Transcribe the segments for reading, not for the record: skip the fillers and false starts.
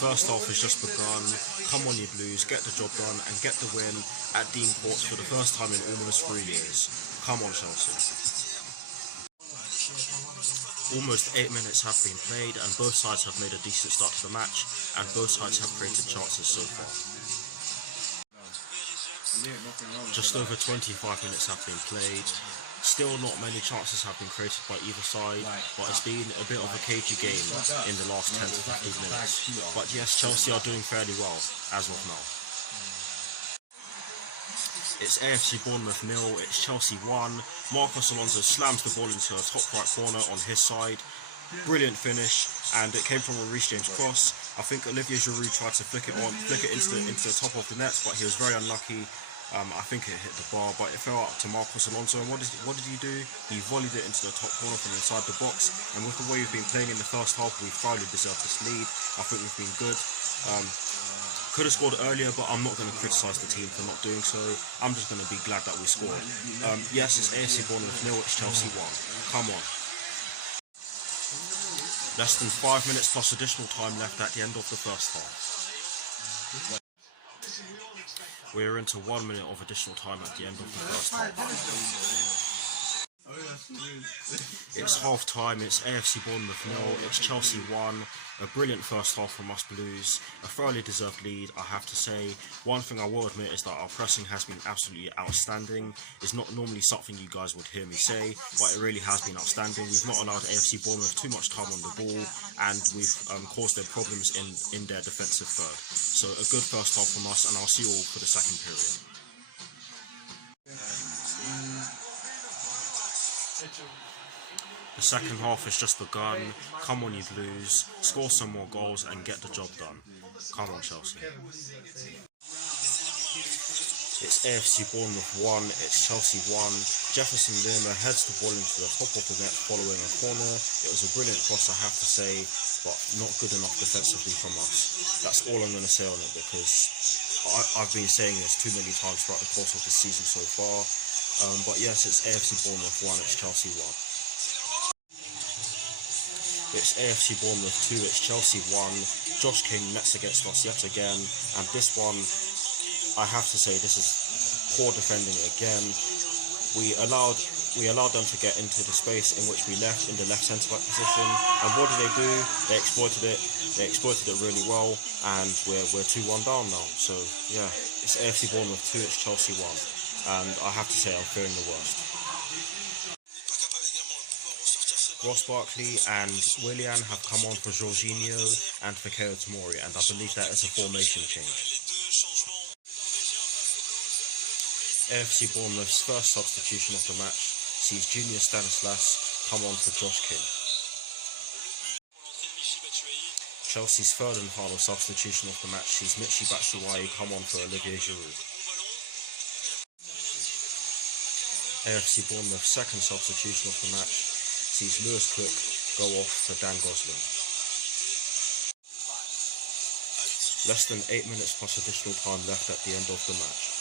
first half has just begun. Come on, you Blues, get the job done and get the win at Dean Court for the first time in almost 3 years. Come on, Chelsea. Almost 8 minutes have been played and both sides have made a decent start to the match and both sides have created chances so far. Just over 25 minutes have been played. Still not many chances have been created by either side, but it's been a bit of a cagey game in the last 10 to 15 minutes. But yes, Chelsea are doing fairly well as of now. It's AFC Bournemouth 0, it's Chelsea 1. Marcos Alonso slams the ball into a top right corner on his side. Brilliant finish, and it came from a Reece James cross. I think Olivier Giroud tried to flick it into the top of the net, but he was very unlucky. I think it hit the bar, but it fell out to Marcos Alonso. And what did he do? He volleyed it into the top corner from inside the box. And with the way we've been playing in the first half, we thoroughly deserved this lead. I think we've been good. Could have scored earlier, but I'm not going to criticise the team for not doing so. I'm just going to be glad that we scored. Yes, it's AFC Bournemouth 0, it's Chelsea 1. Come on. Less than 5 minutes plus additional time left at the end of the first half. We're into 1 minute of additional time at the end of the first half. It's half time, it's AFC Bournemouth 0, it's Chelsea 1. A brilliant first half from us Blues, a thoroughly deserved lead, I have to say. One thing I will admit is that our pressing has been absolutely outstanding. It's not normally something you guys would hear me say, but it really has been outstanding. We've not allowed AFC Bournemouth too much time on the ball, and we've caused their problems in their defensive third. So a good first half from us, and I'll see you all for the second period. The second half has just begun. Come on, you Blues, score some more goals and get the job done. Come on, Chelsea. It's AFC Bournemouth 1, it's Chelsea 1. Jefferson Lerma heads the ball into the top of the net following a corner. It was a brilliant cross, I have to say, but not good enough defensively from us. That's all I'm going to say on it, because I've been saying this too many times throughout the course of the season so far. But yes, it's AFC Bournemouth 1, it's Chelsea 1. It's AFC Bournemouth 2, it's Chelsea 1. Josh King nets against us yet again, and this one, I have to say, this is poor defending again. We allowed them to get into the space in which we left in the left centre back position, and what did they do? They exploited it really well, and we're 2-1 down now. So yeah, it's AFC Bournemouth 2, it's Chelsea 1, and I have to say I'm fearing the worst. Ross Barkley and Willian have come on for Jorginho and for Keo Tomori, and I believe that is a formation change. AFC Bournemouth's first substitution of the match sees Junior Stanislas come on for Josh King. Chelsea's third and final substitution of the match sees Michy Batshuayi come on for Olivier Giroud. AFC Bournemouth's second substitution of the match sees Lewis Cook go off for Dan Gosling. Less than 8 minutes plus additional time left at the end of the match.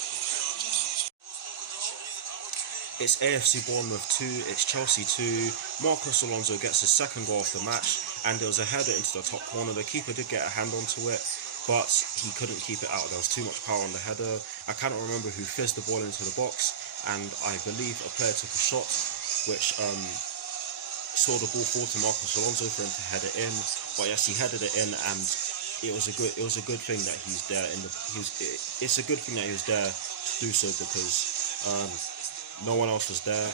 It's AFC Bournemouth 2, it's Chelsea 2. Marcos Alonso gets his second goal of the match, and there was a header into the top corner. The keeper did get a hand onto it, but he couldn't keep it out. There was too much power on the header. I cannot remember who fizzed the ball into the box, and I believe a player took a shot, which saw the ball fall to Marcos Alonso for him to head it in. But yes, he headed it in, and it was a good thing that he's there it's a good thing that he was there to do so, because no one else was there,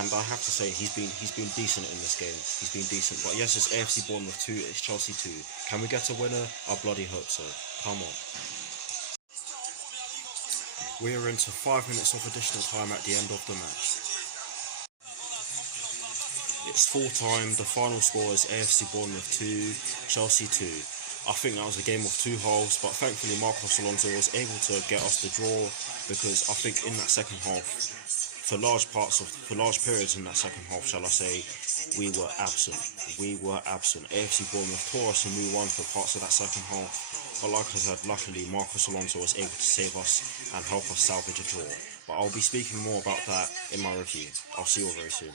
and I have to say he's been decent in this game. He's been decent. But yes, it's AFC Bournemouth 2, it's Chelsea 2. Can we get a winner? I bloody hope so. Come on. We are into 5 minutes of additional time at the end of the match. It's full time, the final score is AFC Bournemouth 2, Chelsea 2. I think that was a game of two halves, but thankfully Marcos Alonso was able to get us the draw, because I think in that second half, for large periods in that second half, shall I say, we were absent. AFC Bournemouth tore us a new one for parts of that second half, but like I said, luckily Marcos Alonso was able to save us and help us salvage a draw. But I'll be speaking more about that in my review. I'll see you all very soon.